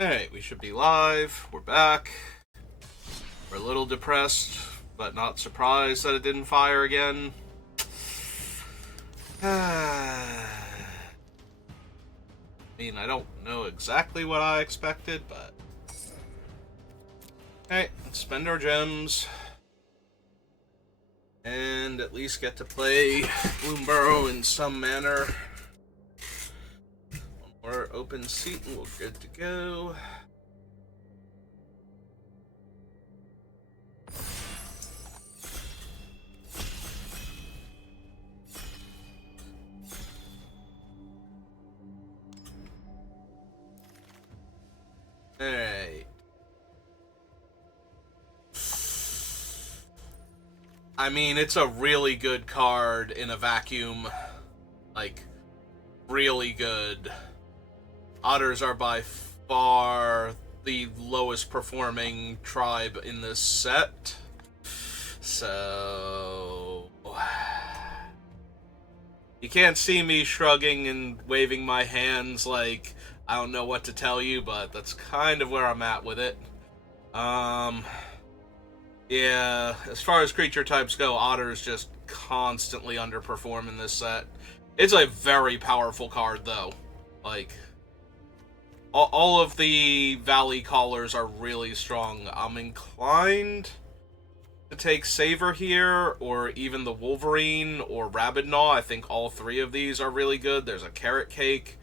Alright, we should be live. We're back. We're a little depressed, but not surprised that it didn't fire again. I mean, I don't know exactly what I expected, but... Alright, let's spend our gems. And at least get to play Bloomburrow in some manner. One more open seat and we're good to go. Alright. I mean, it's a really good card in a vacuum. Like, really good. Otters are by far the lowest performing tribe in this set. So... You can't see me shrugging and waving my hands like I don't know what to tell you, but that's kind of where I'm at with it. Yeah, as far as creature types go, Otters just constantly underperform in this set. It's a very powerful card, though. Like, all of the Valley Callers are really strong. I'm inclined to take Saver here, or even the Wolverine, or Rabidnaw. I think all three of these are really good. There's a Carrot Cake.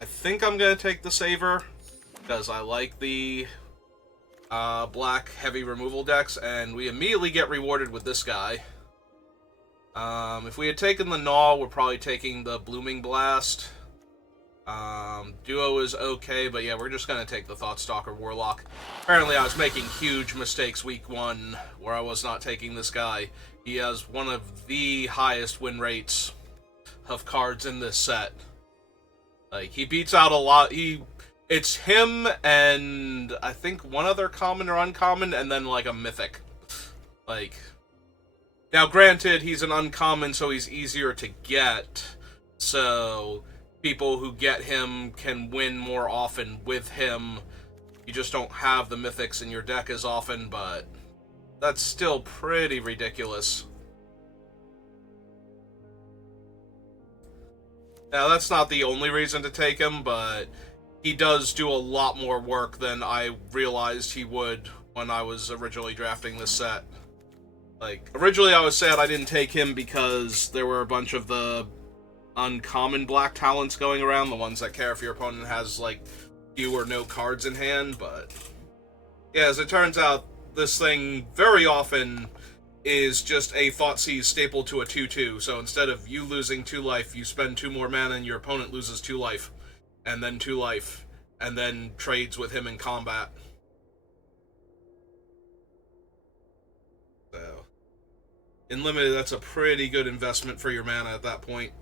I think I'm going to take the Saver, because I like the black heavy removal decks, and we immediately get rewarded with this guy. If we had taken the Gnaw, we're probably taking the Blooming Blast. Duo is okay, but yeah, we're just going to take the Thoughtstalker Warlock. Apparently I was making huge mistakes week 1, where I was not taking this guy. He has one of the highest win rates of cards in this set. Like, he beats out a lot. It's him and I think one other common or uncommon, and then like a mythic. Like, now granted, he's an uncommon, so he's easier to get. So people who get him can win more often with him. You just don't have the mythics in your deck as often, but that's still pretty ridiculous. Now, that's not the only reason to take him, but he does do a lot more work than I realized he would when I was originally drafting this set. Like, originally I was sad I didn't take him because there were a bunch of the uncommon black talents going around, the ones that care if your opponent has, like, few or no cards in hand, but yeah, as it turns out, this thing very often is just a Thoughtseize staple to a 2-2, so instead of you losing 2 life, you spend 2 more mana and your opponent loses 2 life, and then 2 life, and then trades with him in combat. So, in Limited, that's a pretty good investment for your mana at that point.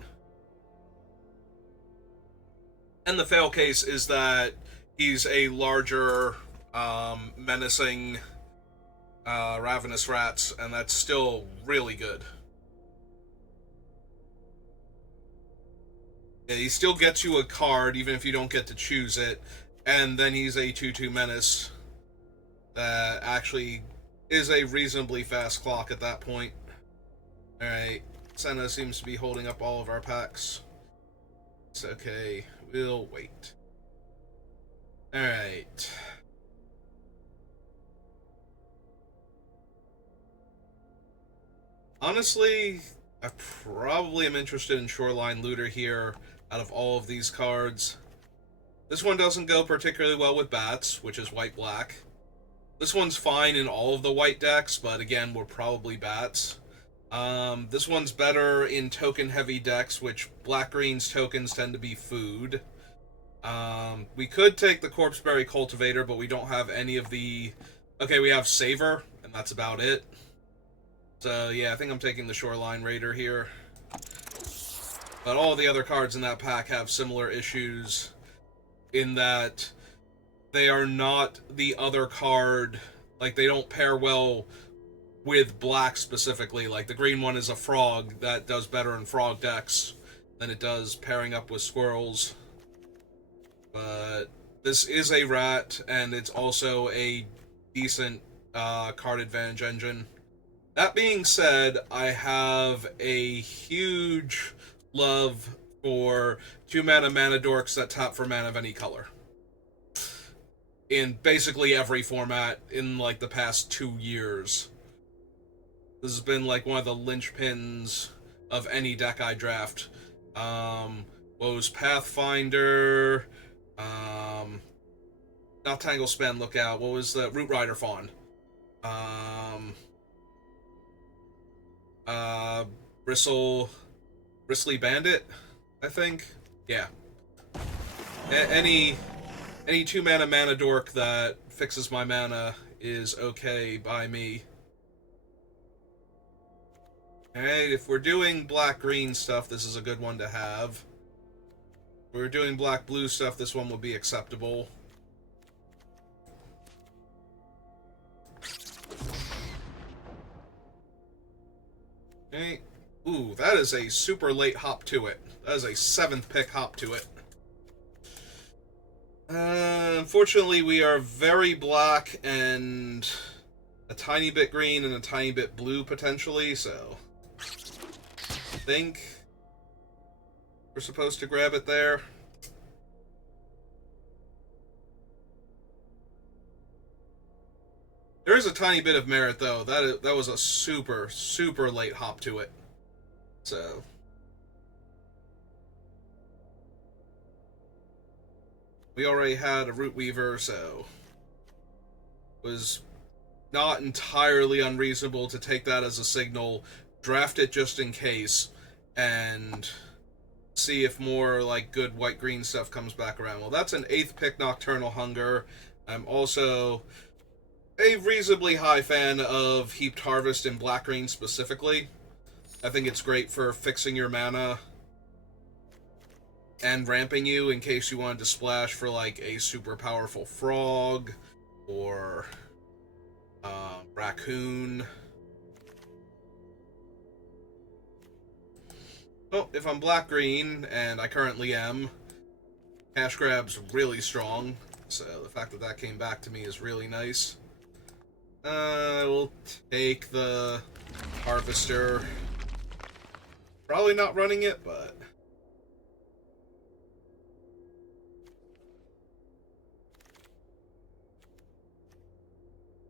And the fail case is that he's a larger, menacing, ravenous rats, and that's still really good. Yeah, he still gets you a card, even if you don't get to choose it, and then he's a 2-2 menace that actually is a reasonably fast clock at that point. Alright, Senna seems to be holding up all of our packs. It's okay, we'll wait. Alright. Honestly, I probably am interested in Shoreline Looter here out of all of these cards. This one doesn't go particularly well with bats, which is white-black. This one's fine in all of the white decks, but again, we're probably bats. This one's better in token-heavy decks, which black-green's tokens tend to be food. We could take the Corpseberry Cultivator, but we don't have any of the... Okay, we have Saver, and that's about it. So, yeah, I think I'm taking the Shoreline Raider here. But all the other cards in that pack have similar issues in that they are not the other card. Like, they don't pair well with black specifically. Like, the green one is a frog that does better in frog decks than it does pairing up with squirrels. But this is a rat, and it's also a decent card advantage engine. That being said, I have a huge love for 2-mana mana dorks that tap for mana of any color. In basically every format in like the past 2 years. This has been like one of the linchpins of any deck I draft. What was Pathfinder? Not Tangle Span, look out. What was the Root Rider Fawn? Bristly Bandit, I think. Yeah. Any 2-mana mana dork that fixes my mana is okay by me. Alright, if we're doing black-green stuff, this is a good one to have. If we're doing black-blue stuff, this one would be acceptable. Okay. Ooh, that is a super late hop to it. That is a 7th pick hop to it. Unfortunately, we are very black and a tiny bit green and a tiny bit blue, potentially, so I think we're supposed to grab it there. There is a tiny bit of merit, though. That was a super, super late hop to it. So we already had a Root Weaver, so it was not entirely unreasonable to take that as a signal, draft it just in case, and see if more like good white-green stuff comes back around. Well, that's an 8th pick Nocturnal Hunger. I'm also a reasonably high fan of Heaped Harvest in black-green specifically. I think it's great for fixing your mana and ramping you in case you wanted to splash for like a super powerful frog or raccoon. Oh, if I'm black-green, and I currently am, Cash Grab's really strong, so the fact that that came back to me is really nice. We'll take the Harvester. Probably not running it, but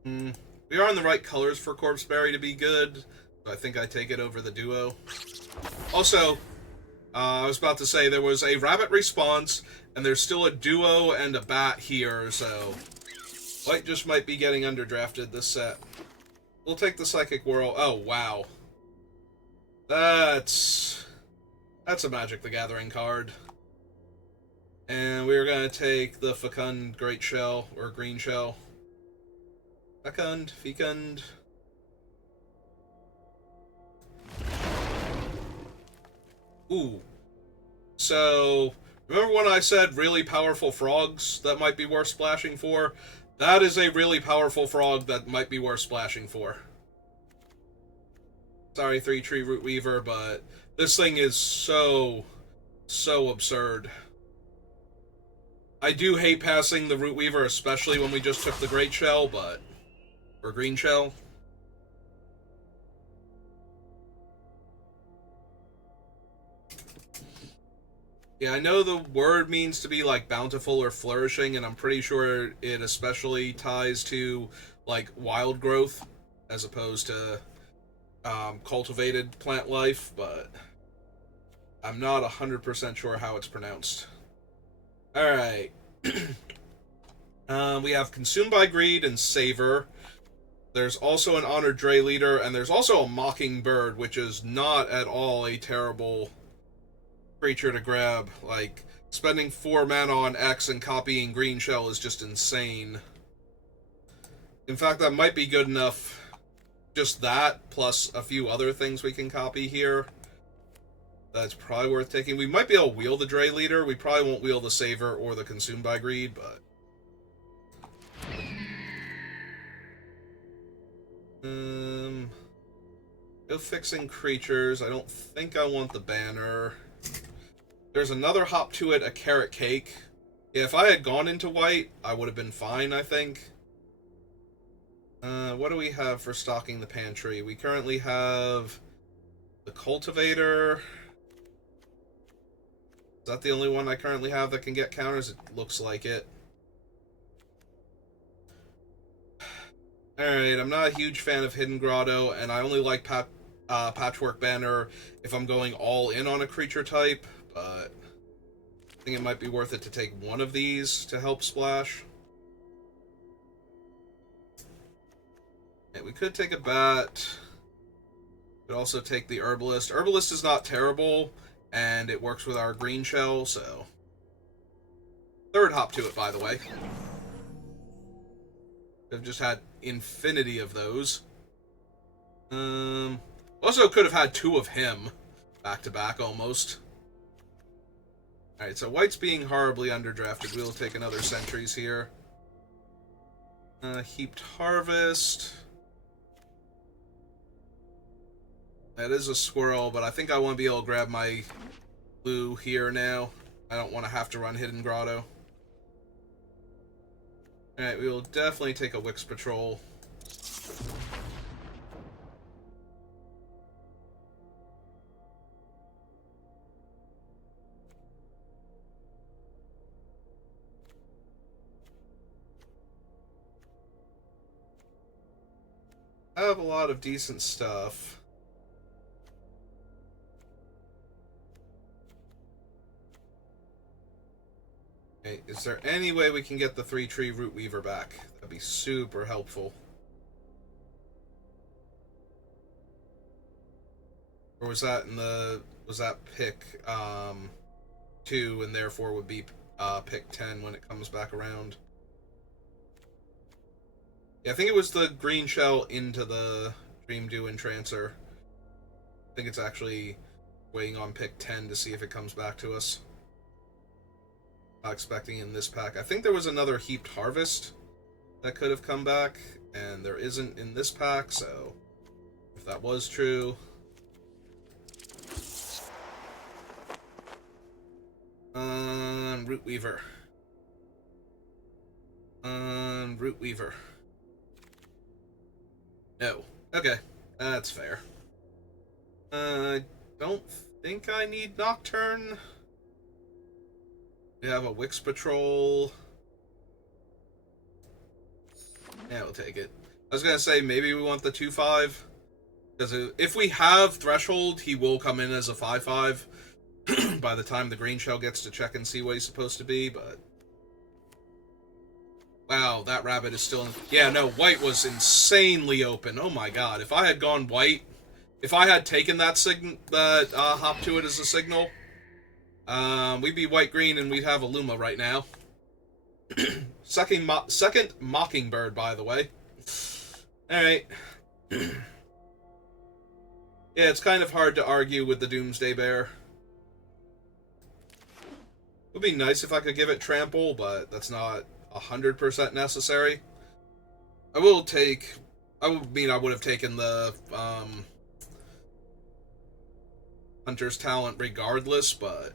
we are in the right colors for Corpseberry to be good, so I think I take it over the duo. Also, I was about to say there was a rabbit response, and there's still a duo and a bat here, so white just might be getting underdrafted this set. We'll take the Psychic Whirl. Oh, wow. That's a Magic the Gathering card. And we're going to take the Fecund Great Shell, or Green Shell. Fecund. Ooh. So, remember when I said really powerful frogs that might be worth splashing for? That is a really powerful frog that might be worth splashing for. Sorry, 3-tree Root Weaver, but this thing is so absurd. I do hate passing the Root Weaver, especially when we just took the Great Shell, but... or Green Shell. Yeah, I know the word means to be, like, bountiful or flourishing, and I'm pretty sure it especially ties to, like, wild growth, as opposed to cultivated plant life, but I'm not 100% sure how it's pronounced. Alright. We have Consumed by Greed and Savor. There's also an Honored Dray Leader, and there's also a Mockingbird, which is not at all a terrible creature to grab. Like, spending 4 mana on X and copying Green Shell is just insane. In fact, that might be good enough. Just that, plus a few other things we can copy here. That's probably worth taking. We might be able to wheel the Dray Leader. We probably won't wheel the Savor or the Consumed by Greed, but... Go fixing creatures. I don't think I want the banner. There's another hop to it, a Carrot Cake, Yeah, if I had gone into white, I would have been fine, I think. What do we have for stocking the pantry? We currently have the cultivator. Is that the only one I currently have that can get counters? It looks like it. Alright, I'm not a huge fan of Hidden Grotto, and I only like Patchwork Banner if I'm going all in on a creature type, but I think it might be worth it to take one of these to help splash. And we could take a bat. We could also take the Herbalist. Herbalist is not terrible, and it works with our green shell, so... Third hop to it, by the way. I've just had infinity of those. Also could have had two of him back to back almost. Alright, so white's being horribly underdrafted. We'll take another sentries here. Heaped Harvest. That is a squirrel, but I think I want to be able to grab my blue here now. I don't want to have to run Hidden Grotto. Alright, we will definitely take a Wix Patrol. I have a lot of decent stuff. Okay, is there any way we can get the 3-tree Root Weaver back? That'd be super helpful. Or was that in the... was that pick 2 and therefore would be pick 10 when it comes back around? Yeah, I think it was the green shell into the Dream Dew Entrancer. I think it's actually waiting on pick 10 to see if it comes back to us. Not expecting in this pack. I think there was another Heaped Harvest that could have come back, and there isn't in this pack, so if that was true... Root Weaver. Root Weaver. No. Okay. That's fair. I don't think I need Nocturne. We have a Wix Patrol. Yeah, we'll take it. I was gonna say, maybe we want the 2/5. Because if we have Threshold, he will come in as a 5/5 by the time the green shell gets to check and see what he's supposed to be, but... Wow, that rabbit is still in... Yeah, no, white was insanely open. Oh my god, if I had gone white, if I had taken that hop to it as a signal, we'd be white-green and we'd have a Luma right now. Second Mockingbird, by the way. Alright. Yeah, it's kind of hard to argue with the Doomsday Bear. It would be nice if I could give it Trample, but that's not 100% necessary. I will take... I would have taken the Hunter's Talent regardless, but...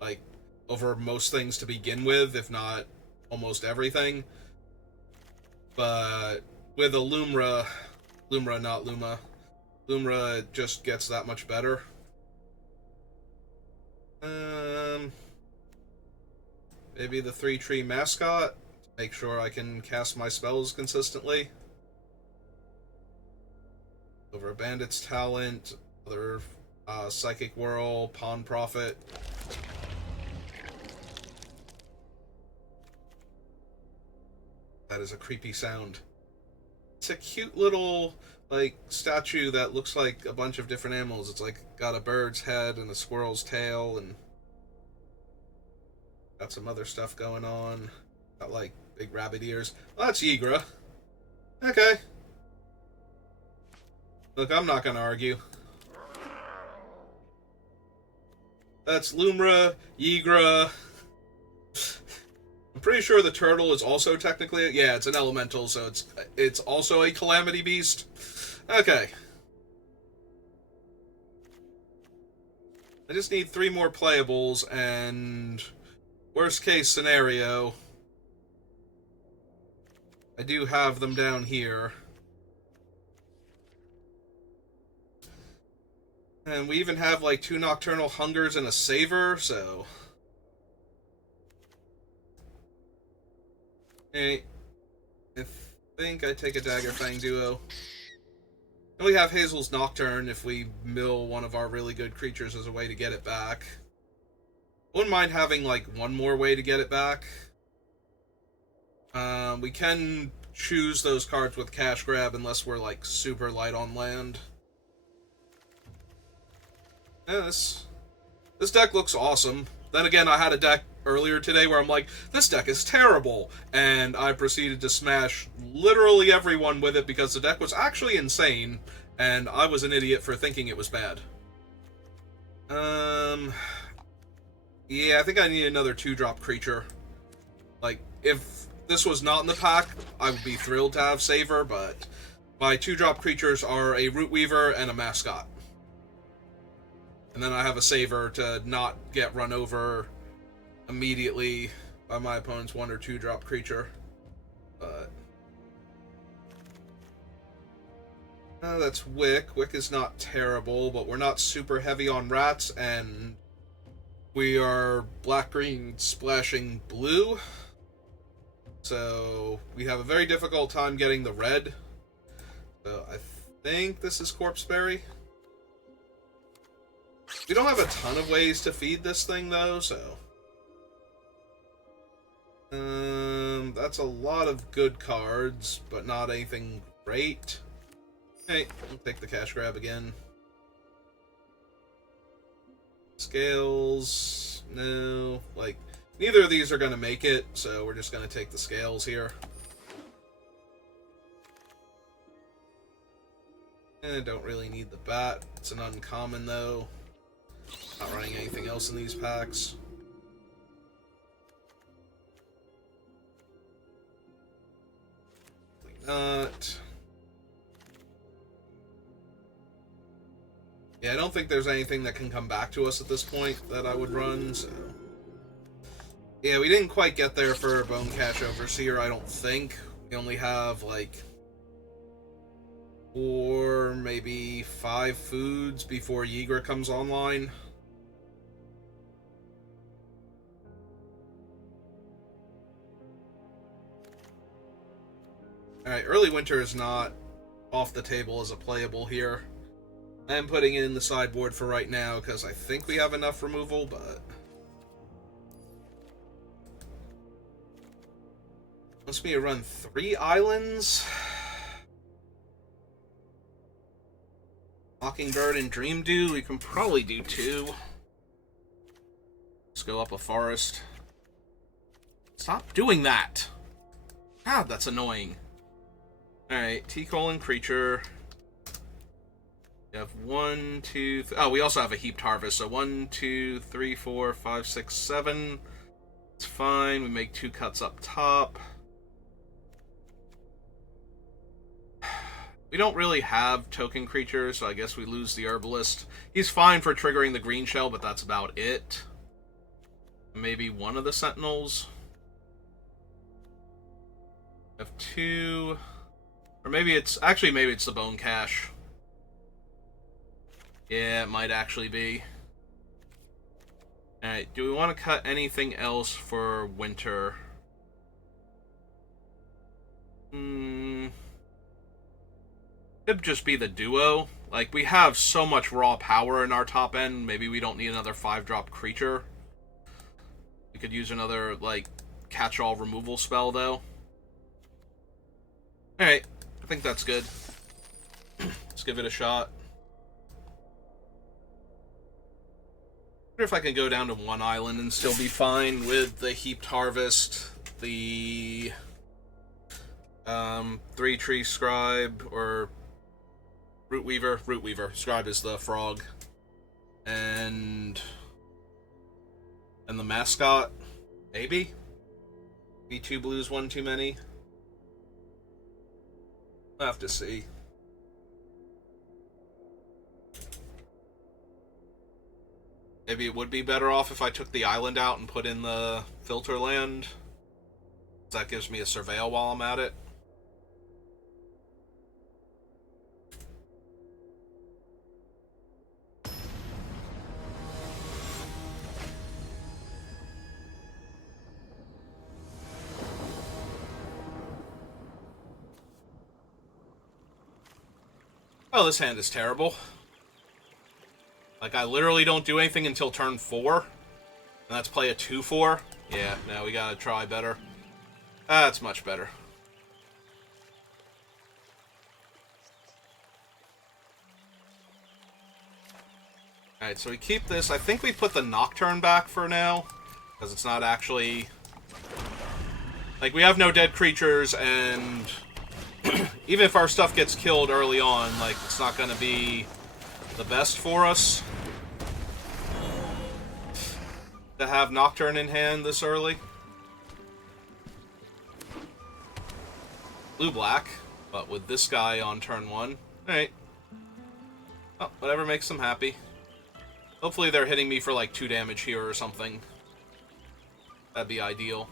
like, over most things to begin with, if not almost everything. But with a Lumra, not Luma, Lumra just gets that much better. Maybe the 3-tree Mascot, to make sure I can cast my spells consistently. Over a Bandit's Talent, other Psychic Whirl, Pawn Prophet. That is a creepy sound. It's a cute little, like, statue that looks like a bunch of different animals. It's like got a bird's head and a squirrel's tail and got some other stuff going on. Got like big rabbit ears. Well, that's Yigra. Okay. Look, I'm not gonna argue. That's Lumra, Yigra. I'm pretty sure the turtle is also technically... yeah, it's an elemental, so it's also a Calamity Beast. Okay. I just need 3 more playables, and worst case scenario, I do have them down here. And we even have like 2 Nocturnal Hungers and a Saver, so... Hey, I think I take a Daggerfang Duo. And we have Hazel's Nocturne if we mill one of our really good creatures as a way to get it back. Wouldn't mind having like 1 more way to get it back. We can choose those cards with Cash Grab unless we're like super light on land. Yeah, this deck looks awesome. Then again, I had a deck earlier today where I'm like, this deck is terrible, and I proceeded to smash literally everyone with it because the deck was actually insane, and I was an idiot for thinking it was bad. Yeah, I think I need another 2-drop creature. Like, if this was not in the pack, I would be thrilled to have Saver, but my 2-drop creatures are a Root Weaver and a Mascot. And then I have a Saver to not get run over immediately by my opponent's 1 or 2-drop creature. But that's Wick. Wick is not terrible, but we're not super heavy on rats, and we are black-green splashing blue. So we have a very difficult time getting the red. So I think this is Corpseberry. We don't have a ton of ways to feed this thing, though, so... that's a lot of good cards, but not anything great. Hey, we'll take the Cash Grab again. Scales... no. Like, neither of these are going to make it, so we're just going to take the Scales here. Don't really need the Bat. It's an uncommon, though. Not running anything else in these packs. Not. Yeah, I don't think there's anything that can come back to us at this point that I would run, so... Yeah, we didn't quite get there for Bonecash Overseer, I don't think. We only have, like... 4, maybe 5 foods before Ygritte comes online. Alright, Early Winter is not off the table as a playable here. I am putting it in the sideboard for right now because I think we have enough removal, but... wants me to run 3 islands? Mockingbird and Dream Dew, we can probably do 2. Let's go up a forest. Stop doing that! God, that's annoying. Alright, T-colon creature. We have 1, 2, oh, we also have a Heaped Harvest, so 1, 2, 3, 4, 5, 6, 7. It's fine, we make 2 cuts up top. We don't really have token creatures, so I guess we lose the Herbalist. He's fine for triggering the green shell, but that's about it. Maybe 1 of the Sentinels. We have 2... or maybe it's... actually, maybe it's the Bonecash. Yeah, it might actually be. Alright, do we want to cut anything else for Winter? Could just be the duo. Like, we have so much raw power in our top end, maybe we don't need another 5-drop creature. We could use another, like, catch-all removal spell, though. Alright, I think that's good. Let's give it a shot. I wonder if I can go down to 1 island and still be fine with the Heaped Harvest, the 3-tree Scribe, or Root Weaver. Scribe is the frog. And the Mascot, maybe? Maybe 2 blues, 1 too many? I'll have to see. I Maybe it would be better off if I took the island out and put in the filter land. That gives me a surveil while I'm at it. Oh, this hand is terrible. Like, I literally don't do anything until turn 4. And that's play a 2-4. Yeah, no, we gotta try better. That's much better. Alright, so we keep this. I think we put the Nocturne back for now. Because it's not actually... Like, we have no dead creatures, and... even if our stuff gets killed early on, like, it's not gonna be the best for us to have Nocturne in hand this early. Blue-black, but with this guy on turn 1. Alright. Oh, whatever makes them happy. Hopefully they're hitting me for like 2 damage here or something. That'd be ideal.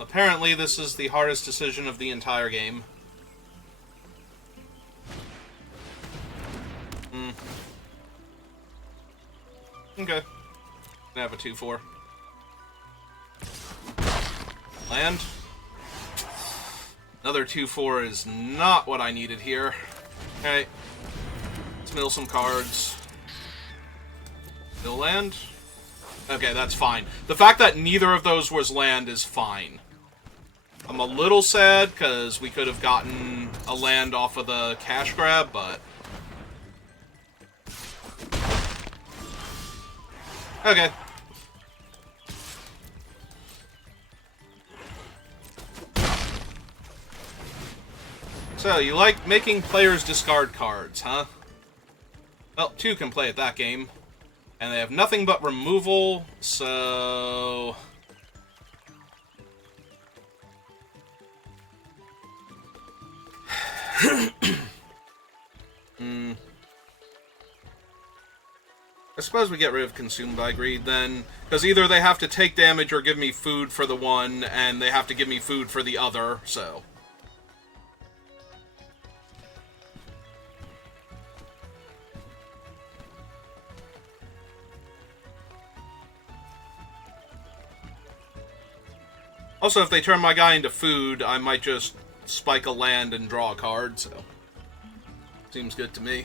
Apparently, this is the hardest decision of the entire game. Okay. Gonna have a 2-4. Land. Another 2-4 is not what I needed here. Alright. Let's mill some cards. Mill land. Okay, that's fine. The fact that neither of those was land is fine. I'm a little sad, because we could have gotten a land off of the cash grab, but... Okay. So, you like making players discard cards, huh? Well, 2 can play at that game. And they have nothing but removal, so... I suppose we get rid of Consumed by Greed, then. Because either they have to take damage or give me food for the one, and they have to give me food for the other, so... Also, if they turn my guy into food, I might just spike a land and draw a card, so... Seems good to me.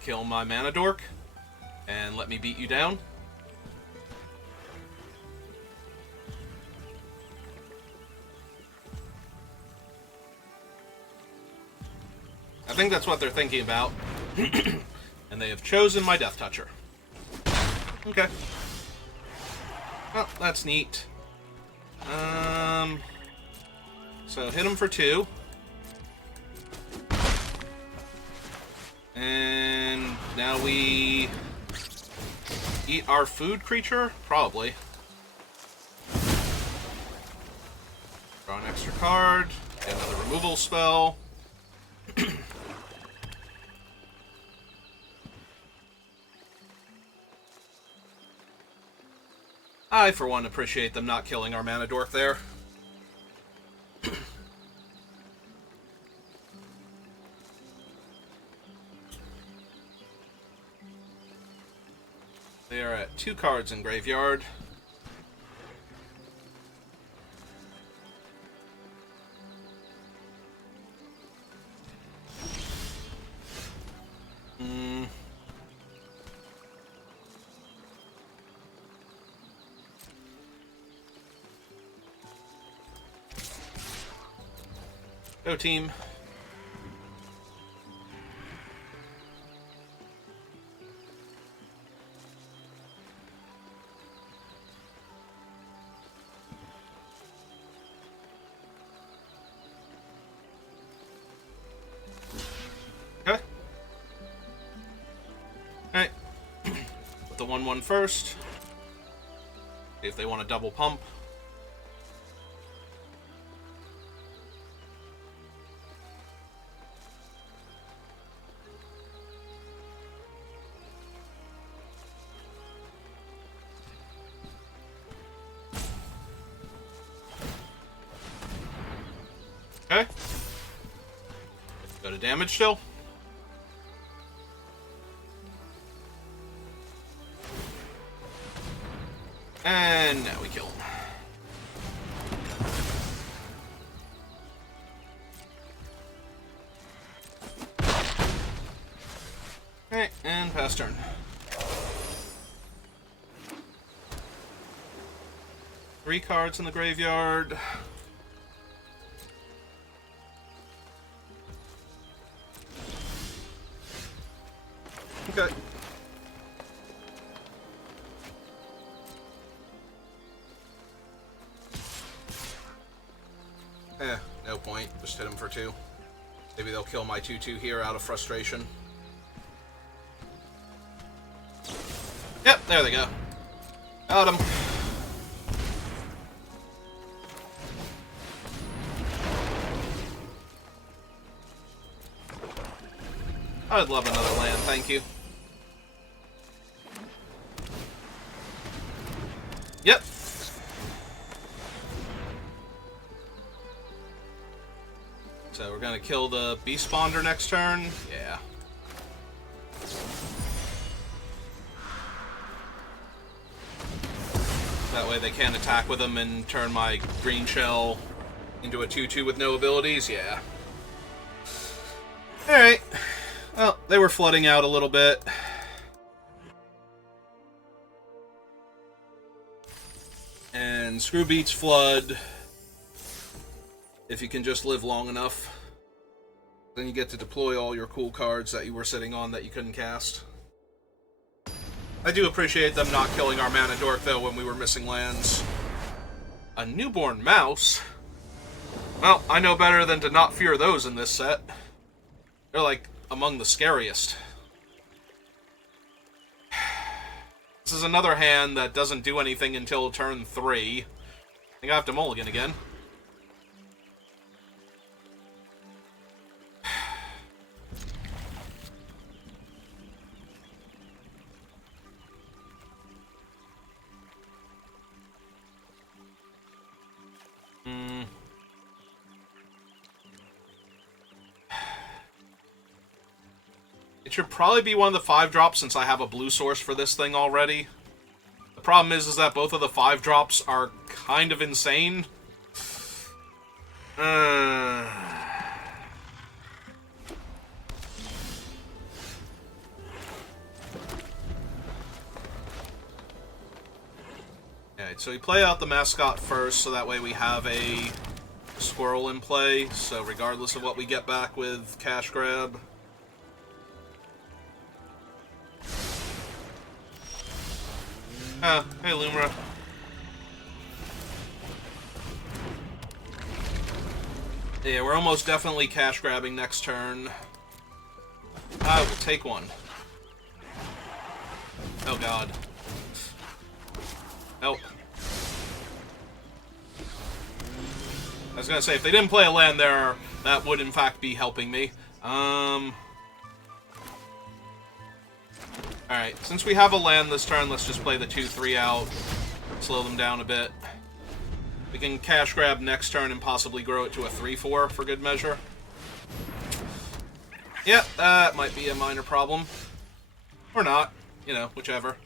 Kill my mana dork, and let me beat you down. I think that's what they're thinking about. And they have chosen my Death Toucher. Okay. Well, that's neat. So hit him for 2. And now we eat our food creature? Probably. Draw an extra card. Get another removal spell. I, for one, appreciate them not killing our mana dork there. They are at 2 cards in graveyard. Go team. Okay. Alright. Put the 1/1 first. See if they want a double pump. Okay. Go to damage still. And now we kill him. Okay, and pass turn. Three cards in the graveyard. Okay. No point. Just hit him for 2. Maybe they'll kill my 2/2 here out of frustration. Yep, there they go. Got him. I'd love another land, thank you. Yep. So we're gonna kill the Beast Spawner next turn? Yeah. That way they can't attack with them and turn my green shell into a 2/2 with no abilities? Yeah. Alright. Well, they were flooding out a little bit. And screw beats flood. If you can just live long enough. Then you get to deploy all your cool cards that you were sitting on that you couldn't cast. I do appreciate them not killing our mana dork, though, when we were missing lands. A newborn mouse? Well, I know better than to not fear those in this set. They're, like, among the scariest. This is another hand that doesn't do anything until turn 3. I think I have to mulligan again. It should probably be one of the 5-drops since I have a blue source for this thing already. The problem is that both of the 5-drops are kind of insane. Alright, so we play out the mascot first, so that way we have a squirrel in play, so regardless of what we get back with cash grab. Hey Lumra. Yeah, we're almost definitely cash grabbing next turn. I will take one. Oh god. Nope. I was gonna say, if they didn't play a land there, that would in fact be helping me. Alright, since we have a land this turn, let's just play the 2/3 out. Slow them down a bit. We can cash grab next turn and possibly grow it to a 3/4 for good measure. Yep, that might be a minor problem. Or not. You know, whichever.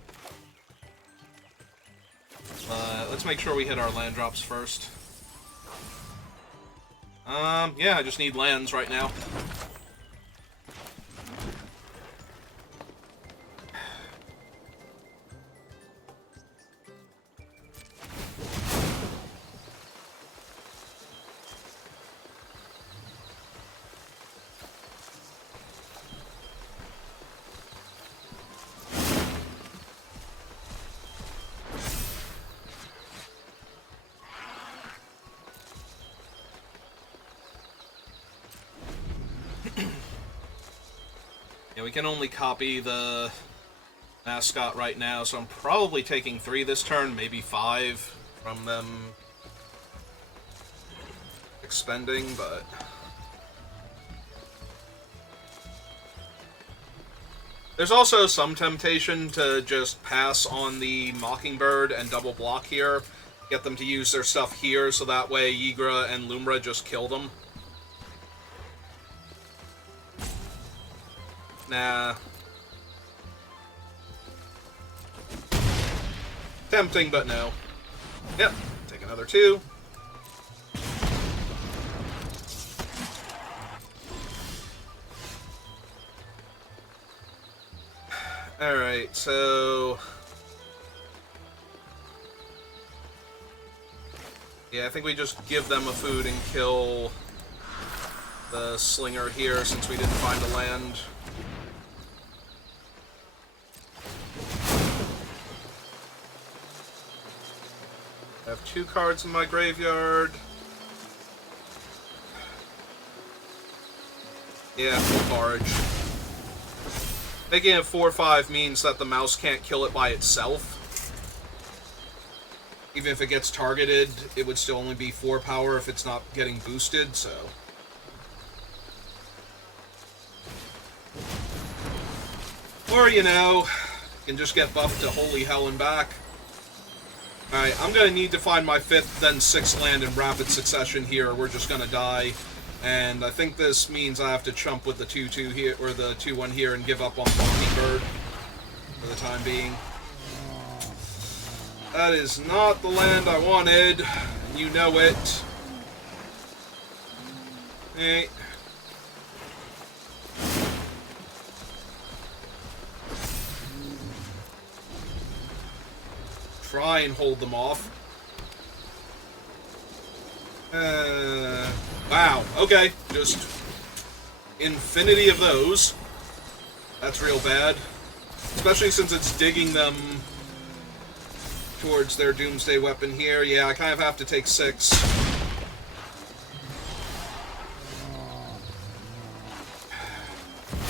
Let's make sure we hit our land drops first. Yeah, I just need lands right now. we can only copy the mascot right now, so I'm probably taking 3 this turn, maybe 5 from them expending, but... There's also some temptation to just pass on the Mockingbird and double block here, get them to use their stuff here, so that way Yigra and Lumra just kill them. Nah. Tempting, but no. Yep, take another 2. Alright, so... yeah, I think we just give them a food and kill the Slinger here, since we didn't find a land. I have 2 cards in my graveyard. Yeah, full barrage. Making it 4/5 means that the mouse can't kill it by itself. Even if it gets targeted, it would still only be 4 power if it's not getting boosted, so... or, you know, you can just get buffed to holy hell and back. Alright, I'm gonna need to find my 5th, then 6th land in rapid succession here, or we're just gonna die. And I think this means I have to chump with the 2/2 here, or the 2/1 here, and give up on Mockingbird for the time being. That is not the land I wanted. You know it. Hey. Try and hold them off. Wow, okay. Just infinity of those. That's real bad. Especially since it's digging them towards their Doomsday weapon here. Yeah, I kind of have to take 6.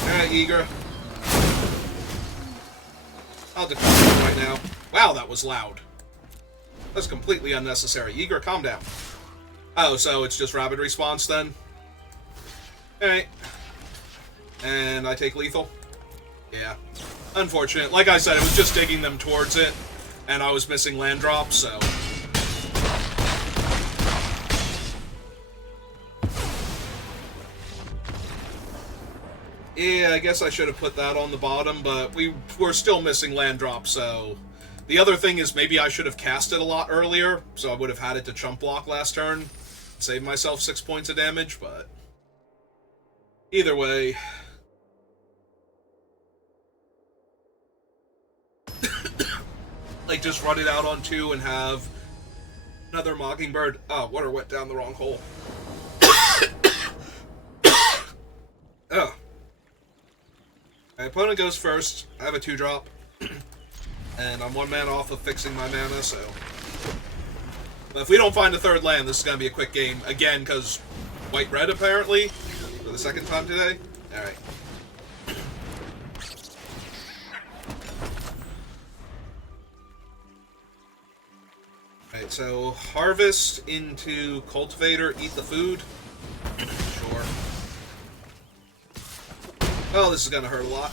Alright, Yigra. I'll declare it right now. Wow, that was loud. That's completely unnecessary. Yigra, calm down. Oh, so it's just rapid response then? Alright. And I take lethal? Yeah. Unfortunate. Like I said, it was just digging them towards it, and I was missing land drops, so... yeah, I guess I should have put that on the bottom, but we were still missing land drops, so... the other thing is maybe I should have cast it a lot earlier, so I would have had it to chump block last turn. Save myself 6 points of damage, but... either way... like, just run it out on 2 and have another Mockingbird. Oh, water went down the wrong hole. Oh. My opponent goes first. I have a 2-drop. And I'm 1 mana off of fixing my mana, so... but if we don't find a 3rd land, this is going to be a quick game. Again, because white-red, apparently, for the 2nd time today. Alright. Alright, so harvest into cultivator, eat the food. Sure. Oh, this is going to hurt a lot.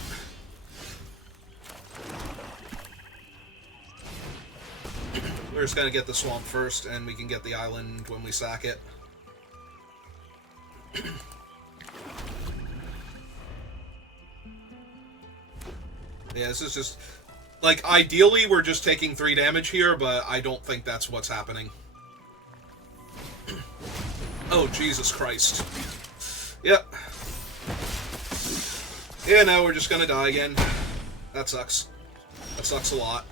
We're just going to get the swamp first, and we can get the island when we sack it. Yeah, this is just... like, ideally, we're just taking 3 damage here, but I don't think that's what's happening. Oh, Jesus Christ. Yep. Yeah, no, we're just gonna die again. That sucks. That sucks a lot.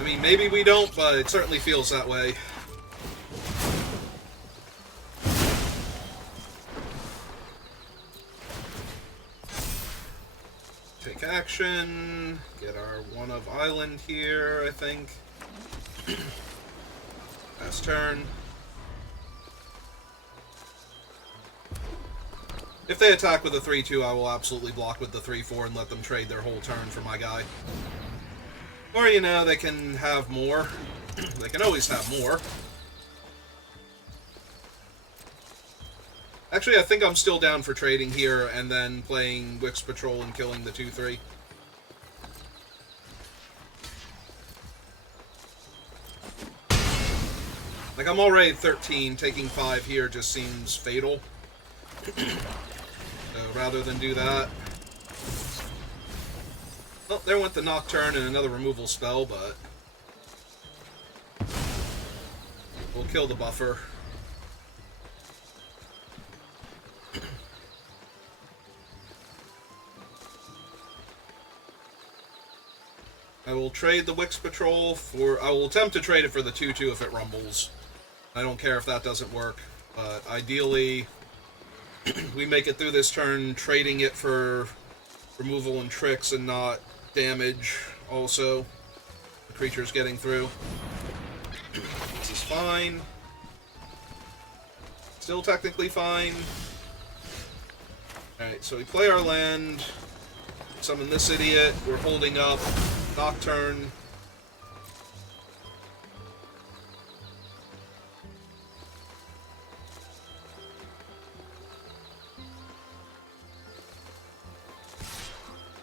I mean, maybe we don't, but it certainly feels that way. Take action. Get our 1 of island here, I think. Last turn. If they attack with a 3-2, I will absolutely block with the 3-4 and let them trade their whole turn for my guy. Or, you know, they can have more. They can always have more. Actually, I think I'm still down for trading here and then playing Wix Patrol and killing the 2-3. Like, I'm already at 13. Taking 5 here just seems fatal. So, rather than do that... Well, there went the Nocturne and another removal spell, but... we'll kill the buffer. I will trade the Wix Patrol for... I will attempt to trade it for the 2-2 if it rumbles. I don't care if that doesn't work. But ideally, we make it through this turn trading it for removal and tricks and not damage also. The creature's getting through. This is fine. Still technically fine. Alright, so we play our land. Summon this idiot. We're holding up. Nocturne.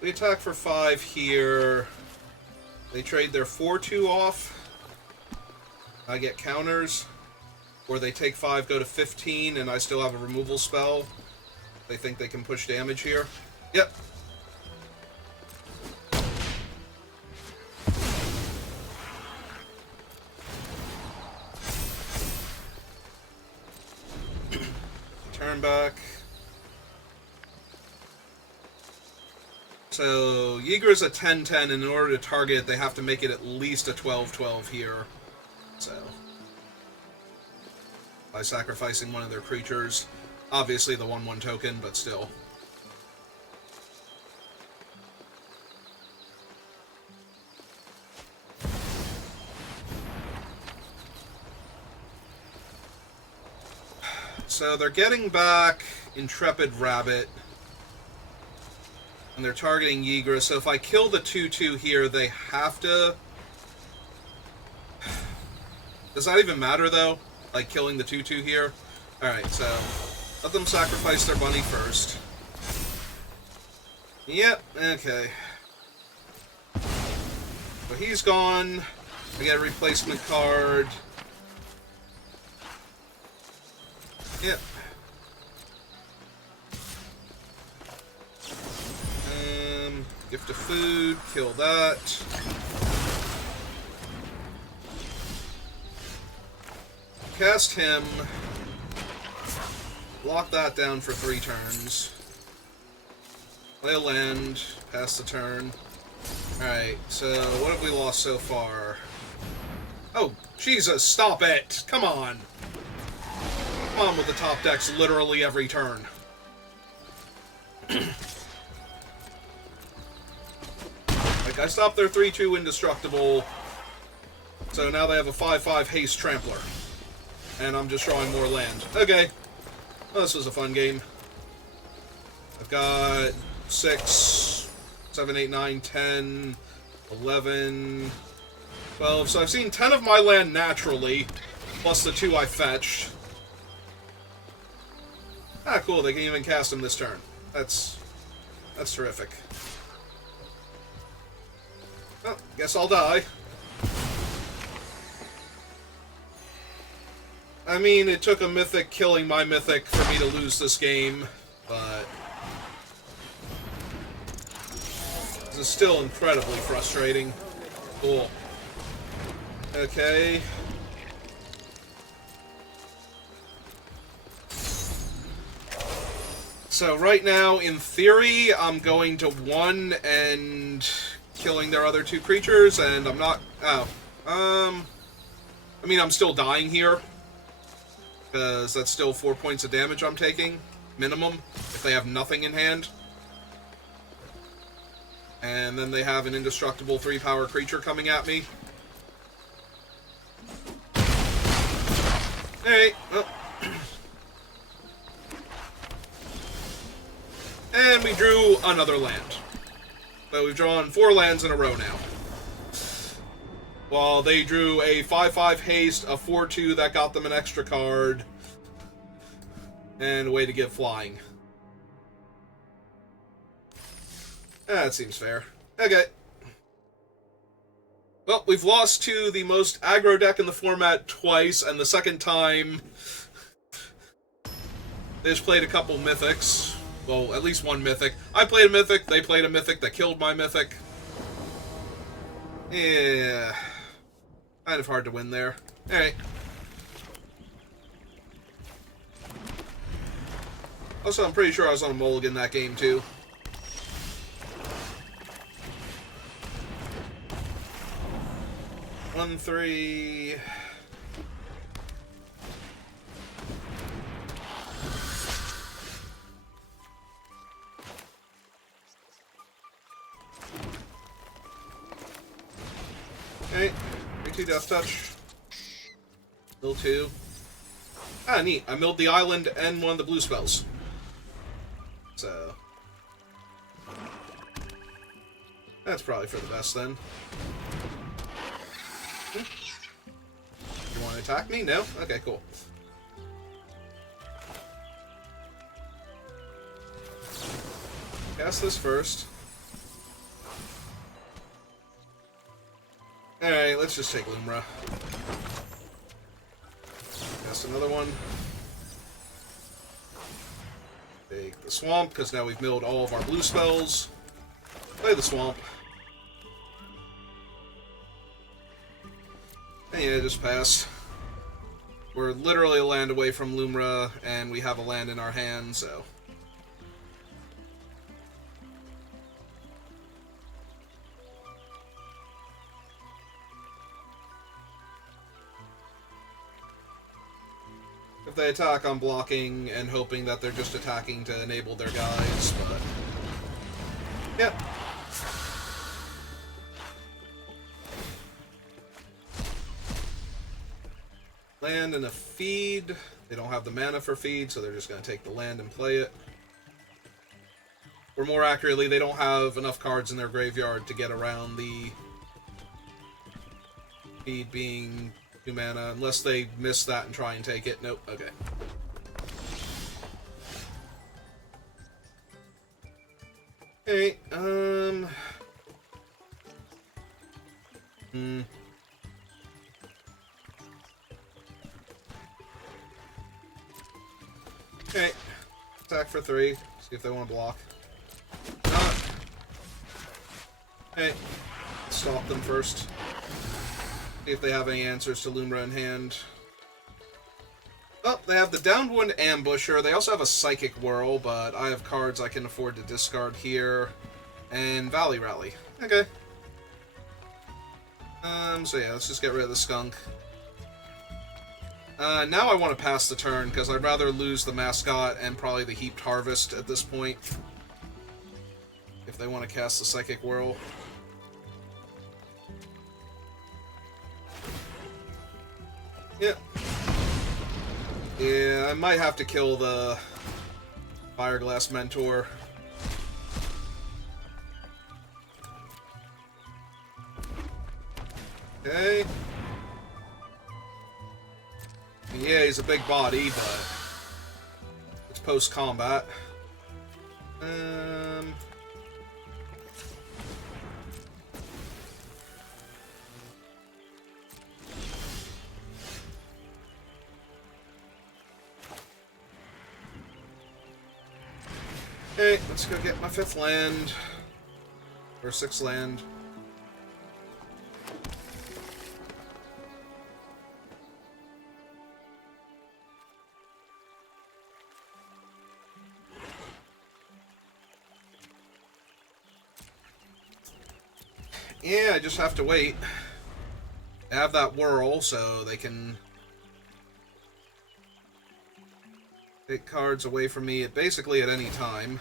We attack for 5 here. They trade their 4-2 off. I get counters. Or they take 5, go to 15, and I still have a removal spell. They think they can push damage here. Yep. Turn back. So, Yeager's a 10-10, and in order to target it, they have to make it at least a 12-12 here. So, by sacrificing one of their creatures. Obviously the 1-1 token, but still. So they're getting back Intrepid Rabbit. And they're targeting Yeager. So if I kill the 2-2 here, they have to... Does that even matter, though? Like, killing the 2-2 here? Alright, so... let them sacrifice their bunny first. Yep, okay. So he's gone. I get a replacement card. Yep. Gift of food, kill that. Cast him. Lock that down for 3 turns. Play a land, pass the turn. Alright, so what have we lost so far? Oh, Jesus, stop it! Come on! Come on with the top decks literally every turn. Like, I stopped their 3-2 indestructible, so now they have a 5-5 haste trampler. And I'm just drawing more land. Okay. Well, this was a fun game. I've got 6, 7, 8, 9, 10, 11, 12. So I've seen 10 of my land naturally, plus the 2 I fetched. Ah, cool. They can even cast them this turn. That's terrific. Well, guess I'll die. I mean, it took a mythic killing my mythic for me to lose this game, but... this is still incredibly frustrating. Cool. Okay. So right now, in theory, I'm going to 1 and killing their other 2 creatures, and I'm not... oh. I mean, I'm still dying here. Because that's still 4 points of damage I'm taking, minimum, if they have nothing in hand. And then they have an indestructible 3-power creature coming at me. Alright, well. And we drew another land. So we've drawn 4 lands in a row now. While they drew a 5/5 haste, a 4/2 that got them an extra card, and a way to get flying. That seems fair. Okay. Well, we've lost to the most aggro deck in the format twice, and the second time they just played a couple mythics. Well, at least one mythic. I played a mythic, they played a mythic that killed my mythic. Yeah. Kind of hard to win there. Alright. Also, I'm pretty sure I was on a mulligan that game, too. One, 3... Okay. 3/2 Death Touch. Mill 2. Ah, neat. I milled the island and one of the blue spells. So... that's probably for the best, then. You want to attack me? No? Okay, cool. Cast this first. Alright, let's just take Lumra. Cast another one. Take the Swamp, because now we've milled all of our blue spells. Play the Swamp. And yeah, just pass. We're literally a land away from Lumra, and we have a land in our hand, so... if they attack, I'm blocking and hoping that they're just attacking to enable their guys, but... yep. Land and a feed. They don't have the mana for feed, so they're just going to take the land and play it. Or more accurately, they don't have enough cards in their graveyard to get around the feed being 2 mana, unless they miss that and try and take it. Nope, okay. Okay, Okay, attack for 3. See if they want to block. Not. Okay, stop them first. See if they have any answers to Lumra in hand. Oh, they have the Downwind Ambusher. They also have a Psychic Whirl, but I have cards I can afford to discard here. And Valley Rally. Okay. So yeah, let's just get rid of the Skunk. Now I want to pass the turn, because I'd rather lose the Mascot and probably the Heaped Harvest at this point. If they want to cast the Psychic Whirl. Yep. Yeah, I might have to kill the Fireglass Mentor. Okay. Yeah, he's a big body, but it's post-combat. Okay, let's go get my 5th land. Or 6th land. Yeah, I just have to wait. I have that whirl, so they can take cards away from me at basically at any time.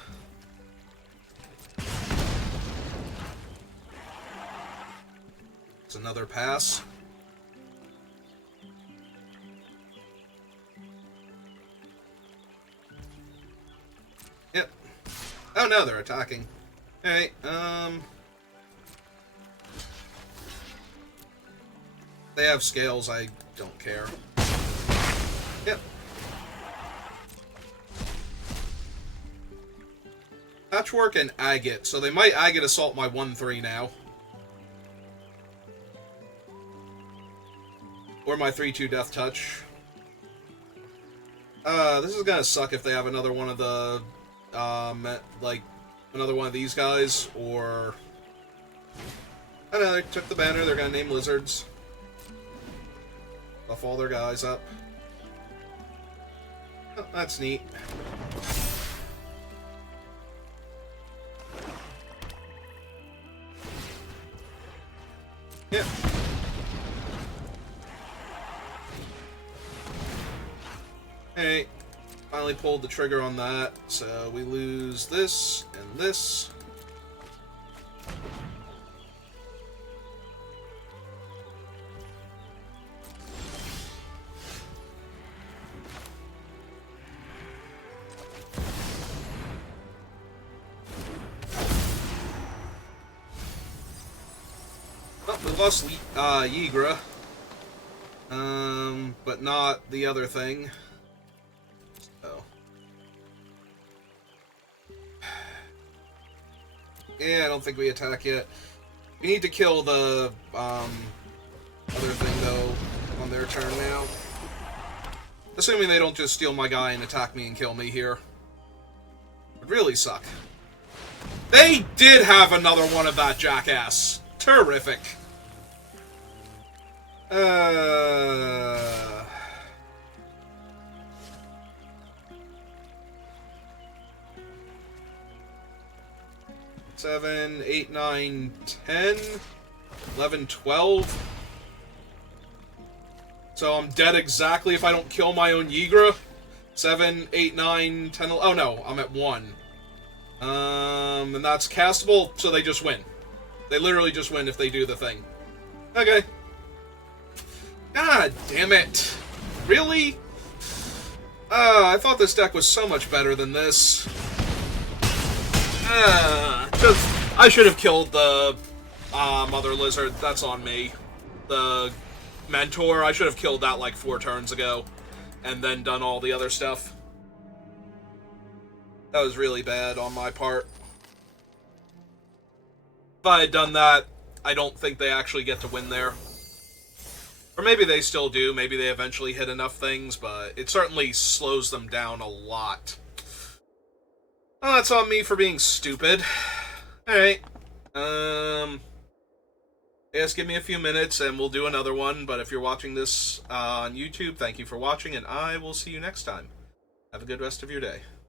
It's another pass. Yep. Oh no, they're attacking. Alright, they have scales, I don't care. Yep. Patchwork and Agate, so they might Agate Assault my 1-3 now. Or my 3-2 Death Touch. This is gonna suck if they have another one of the, like, another one of these guys, or... I don't know, they took the banner, they're gonna name lizards. Buff all their guys up. Oh, that's neat. Yeah. Hey, finally pulled the trigger on that, so we lose this and this. Oh, we lost Yigra. But not the other thing. Oh. Yeah, I don't think we attack yet. We need to kill the, other thing, though, on their turn now. Assuming they don't just steal my guy and attack me and kill me here. Would really suck. They did have another one of that jackass. Terrific. Seven, 8, 9, 10, 11, 12. So I'm dead exactly if I don't kill my own Yigra. 7, 8, 9, 10, 11. Oh no, I'm at 1. And that's castable, so they just win. They literally just win if they do the thing. Okay. God damn it. Really? I thought this deck was so much better than this. I should have killed the Mother Lizard. That's on me. The Mentor, I should have killed that like 4 turns ago. And then done all the other stuff. That was really bad on my part. If I had done that, I don't think they actually get to win there. Or maybe they still do. Maybe they eventually hit enough things, but it certainly slows them down a lot. Well, that's on me for being stupid. Alright. I guess give me a few minutes and we'll do another one, but if you're watching this on YouTube, thank you for watching, and I will see you next time. Have a good rest of your day.